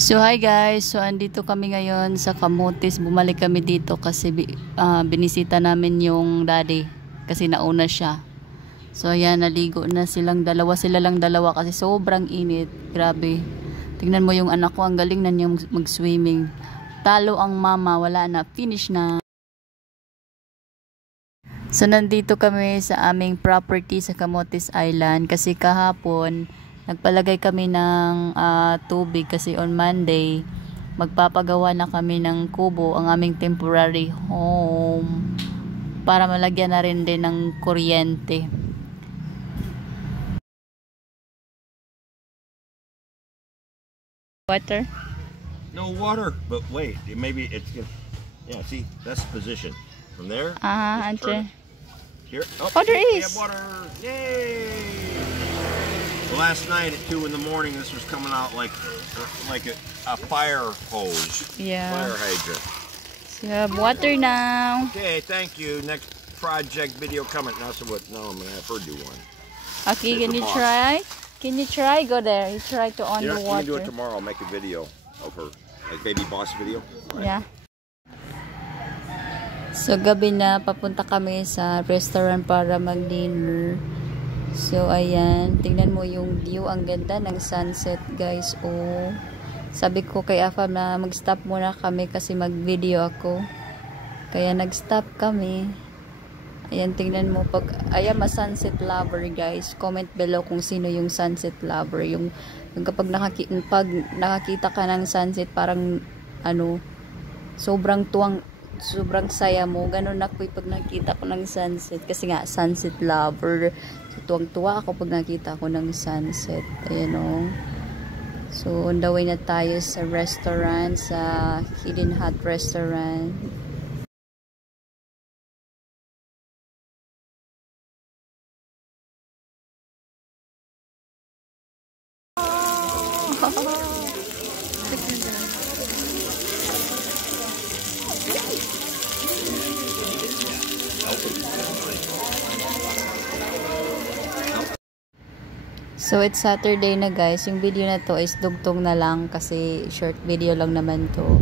So hi guys, so andito kami ngayon sa Camotes. Bumalik kami dito kasi binisita namin yung daddy kasi nauna siya. So ayan, naligo na silang dalawa, sila lang dalawa kasi sobrang init. Grabe. Tingnan mo yung anak ko, ang galing na niya mag-swimming. Talo ang mama, wala na, finish na. So nandito kami sa aming property sa Camotes Island kasi kahapon nagpalagay kami ng tubig kasi on Monday magpapagawa na kami ng kubo, ang aming temporary home, para malagyan na rin din ng kuryente. Water? No water, but wait, maybe it's good. Yeah, see, that's the position. From there, Andre. Here. Oh, there we is. have water. Yay! Last night at 2 in the morning, this was coming out like a fire hose. Yeah. Fire hydrant. So you have water now. Okay, thank you. Next project video coming. Now, so what? Now I'm gonna have her do one. Okay, can you try? Can you try? Go there. You try to on the water. You can do it tomorrow. I'll make a video of her, like baby boss video. Right? Yeah. So gabi na, papunta kami sa restaurant para mag-dinner. So ayan, tingnan mo yung view, ang ganda ng sunset guys. Oh, sabi ko kay Afam na mag-stop muna kami kasi mag-video ako, kaya nag-stop kami. Ayan, tingnan mo, pag ayan, sunset lover guys, comment below kung sino yung sunset lover, yung kapag nakakita ka ng sunset, parang ano, sobrang saya mo. Ganun ako pag nakita ko ng sunset. Kasi nga, sunset lover. So, tuwang-tuwa ako pag nakita ko ng sunset. Ayan o. So, on the way na tayo sa restaurant, sa Hidden Hut Restaurant. So it's Saturday na guys. Yung video na to is dugtong na lang kasi short video lang naman to.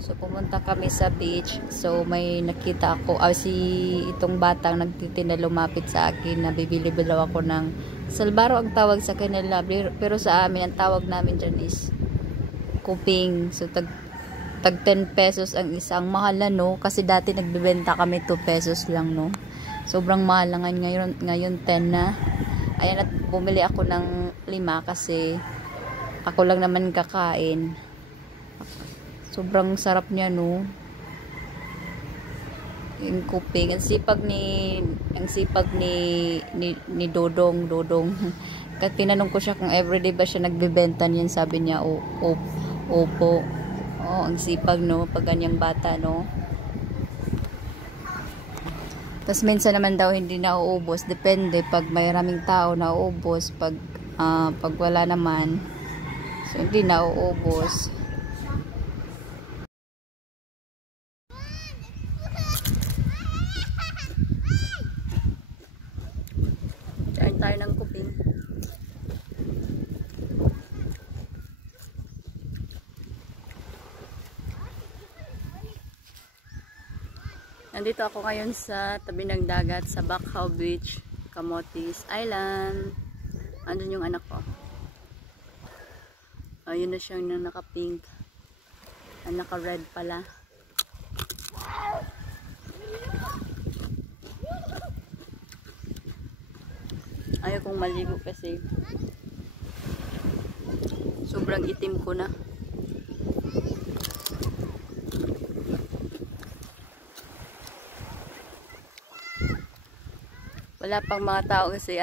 So pumunta kami sa beach. So may nakita ako, itong batang nagtitinda, lumapit sa akin na bibili daw ako ng salbaro ang tawag sa kanila, pero sa amin ang tawag namin dyan is kuping. So tag 10 pesos ang isang. Mahal na no, kasi dati nagbebenta kami 2 pesos lang no. Sobrang mahal na ngayon 10 na. Ayan, at bumili ako ng 5 kasi ako lang naman kakain. Sobrang sarap niya no. Yung kuping, ang sipag ni Dodong. Kasi tinanong ko siya kung everyday ba siya nagbebenta niyan, sabi niya opo. Oh, ang sipag no, pag ganyang bata no. Tapos minsan naman daw hindi nauubos, depende, pag may maraming tao nauubos, pag wala naman, so hindi nauubos. Kain tayo ng kuping. Nandito ako ngayon sa tabi ng dagat sa Bacau Beach, Camotes Island. Andun yung anak ko. Ayun na siyang naka-pink. Naka-red pala. Ayaw kong maligo kasi sobrang itim ko na. Wala pang mga tao kasi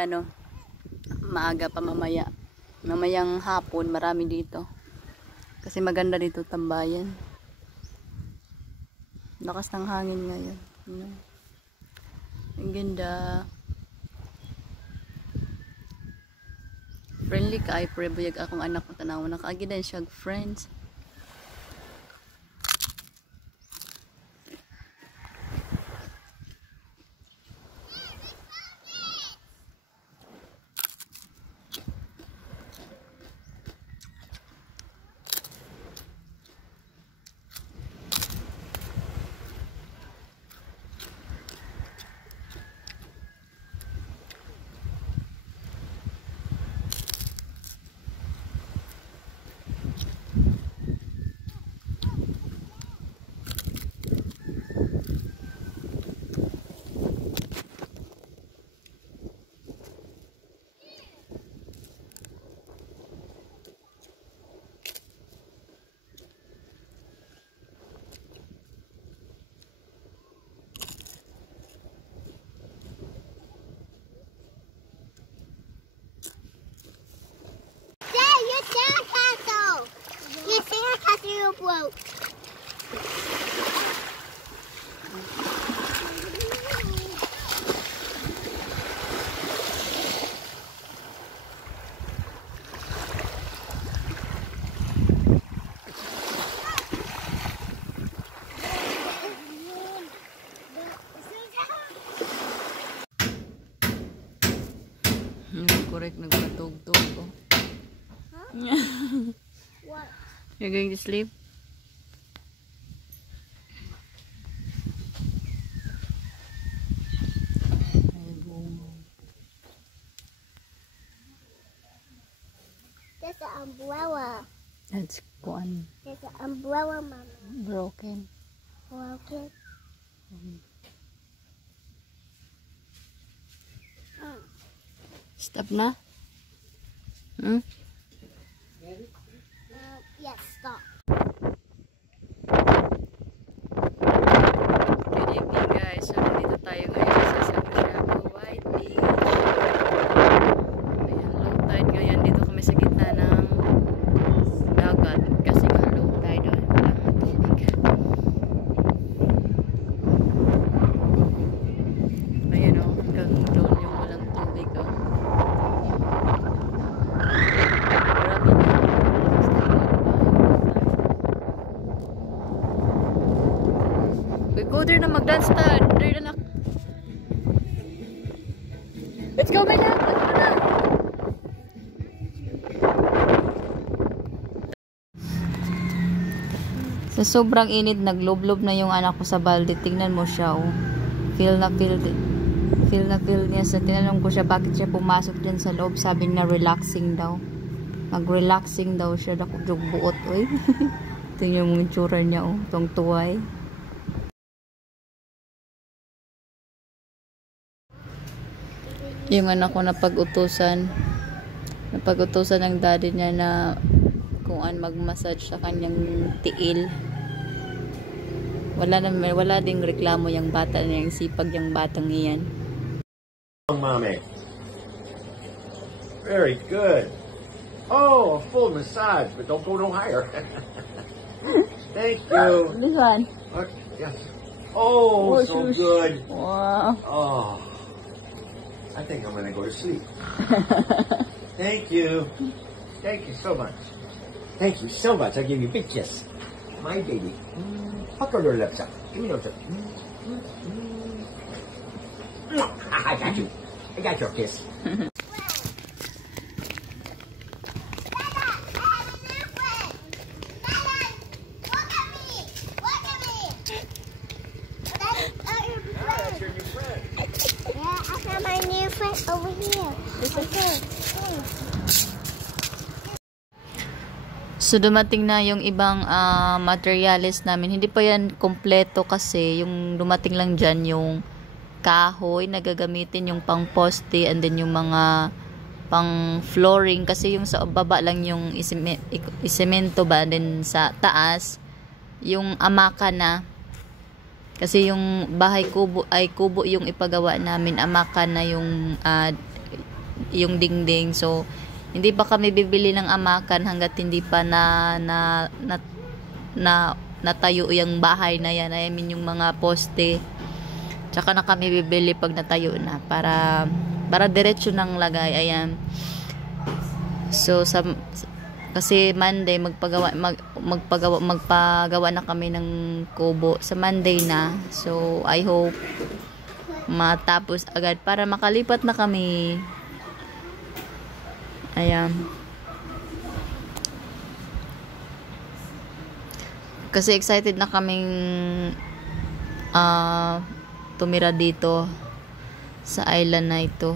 maaga pa mamayang hapon marami dito kasi maganda dito tambayan. Lakas ng hangin ngayon, ang ganda. Friendly ka ay prebuyag akong anak ko, tanaw na kaagidan siya friends. correct nagpatugtog ko. What? You're going to sleep? There's an umbrella. That's one There's an umbrella, Mama. broken. Okay. Stop na? Hmm? Yes, stop. Good evening guys. So nandito tayo ngayon sa San Diego White Beach. Ayan, low tide ngayon. Dito kami sa gitna ng dagat. Kasi nga low tide. Walang tubig. Ayan o. Hanggang doon yung walang tubig o. Go there na mag-dance ta. There na. Let's go, my love. Let's go na. Sa sobrang init, nagloblob na yung anak ko sa balde. Tingnan mo siya, oh. Feel na feel niya. Sa tinanong ko siya, bakit siya pumasok dyan sa loob. Sabi na relaxing daw. Mag-relaxing daw siya. Nakujog buot, oy. Tingnan mo yung tsura niya, oh. Tong tuway. Yung anak ko napag-utusan ng daddy niya na kung an mag-massage sa kanyang tiil. Wala ding reklamo yung bata niya, yung sipag yung batang iyan. Mommy. Very good. Oh, a full massage, but don't go no higher. Thank you. This one. Yes. Oh, so good. Wow. Oh. I think I'm gonna go to sleep. Thank you. Thank you so much. Thank you so much. I'll give you a big kiss. My baby. Pucker your lips up. Give me those lips. I got you. I got your kiss. Over here. So dumating na yung ibang materials namin. Hindi pa yan kompleto kasi yung dumating lang dyan yung kahoy na gagamitin, yung pang poste, and then yung mga pang flooring kasi yung sa baba lang yung isemento ba, and then sa taas yung amaka na. Kasi yung bahay kubo yung ipagawa namin, amaka na yung dingding. So hindi pa kami bibili ng amakan hangga't hindi pa natayo yung bahay na yan. I mean yung mga poste. Tsaka na kami bibili pag natayo na para diretso ng lagay. Ayan. So kasi Monday magpagawa na kami ng kubo sa Monday na. So I hope matapos agad para makalipat na kami. Ayan. Kasi excited na kaming tumira dito sa island na ito.